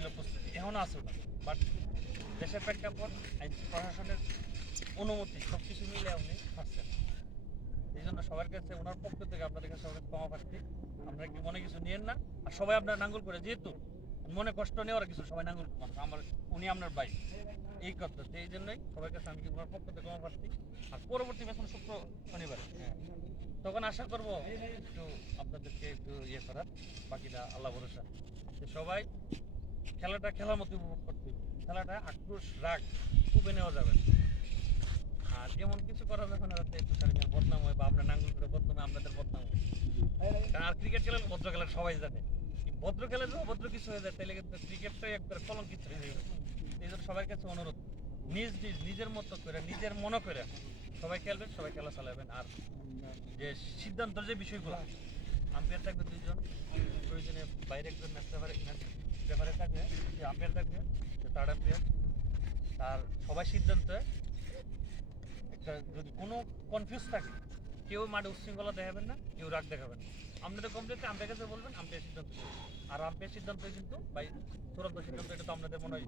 ছিল প্রস্তুতি, এখনো আছে ওটা, বাট দেশের প্রেক্ষাপট, আইন প্রশাসনের অনুমতি সব কিছু মিলে উনি হারছেন। এই জন্য সবার কাছে ওনার পক্ষ থেকে আপনাদের কাছে সবার ক্ষমা প্রার্থী। আপনারা কি মনে কিছু নিয়েন না, আর সবাই আপনার নাঙ্গল করে, যেহেতু মনে কষ্ট নেওয়ার কিছু, সবাই নাঙ্গল মানুষ, আমার উনি আপনার ভাই, এই কথা, এই জন্যই সবার কাছে আমি ওনার পক্ষ থেকে ক্ষমা প্রার্থী। আর পরবর্তী ম্যাচ শনিবারে, তখন আশা করবো একটু আপনাদেরকে একটু ইয়ে করার, বাকিটা আল্লাহ ভরসা। সবাই খেলাটা খেলার মতো উপভোগ করতে, খেলাটা আক্রোশ রাগ খুবই নেওয়া যাবে, আর এমন কিছু করা যাবে না যাতে তুষারিমের বদনাম হয় বা আপনার নাঙ্গল করে বদনাম হয়, আপনাদের বদনাম হয়। কারণ আর ক্রিকেট খেলা ভদ্র খেলা সবাই জানে, ভদ্র খেলা যদি অভদ্র কিছু হয়ে যায় তাহলে কিন্তু ক্রিকেটটাই একবার কলঙ্কিত হয়ে যাবে। এই জন্য সবার কাছে অনুরোধ, নিজের মতো করে, নিজের মনে করে সবাই খেলবেন, সবাই খেলা চালাবেন। আর যে সিদ্ধান্তের যে বিষয়গুলো, আম্পায়ার থাকবে 2 জন, প্রয়োজনে বাইরে একজন ম্যাচ রেফারি থাকবে, যে আম্পায়ার থাকবে, থার্ড আম্পায়ার। তার সবাই সিদ্ধান্তে একটা, যদি কোনো কনফিউজ থাকে, কেউ মাঠে উচ্ছৃঙ্খলা দেখাবেন না, কেউ রাগ দেখাবেন না। আপনাদের কমপ্লিটে আম্পায়ার কাছে বলবেন, আম্পায়ার সিদ্ধান্ত দেবে। আর আম্পায়ার সিদ্ধান্ত কিন্তু ভাই চূড়ান্ত সিদ্ধান্ত, এটা তো আপনাদের মনে হয়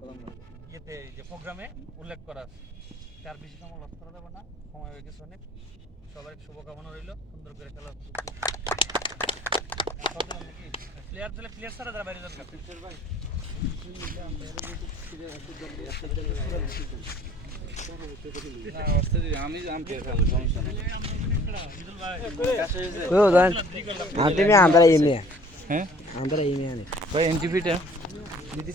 ইয়েতে, যে প্রোগ্রামে উল্লেখ করা আছে। তার বেশি সময় লস করা যাবে না, সময় হয়ে গেছে অনেক। সবার শুভকামনা রইল, সুন্দর করে খেলা। প্লেয়ার তাহলে প্লেয়ার ছাড়া যারা বাইরে যান আমি সমস্যা নেই। আমরা এই মেয়ে, হ্যাঁ আমরা এই মেয়ে ভাই এনটিভিটা দিদি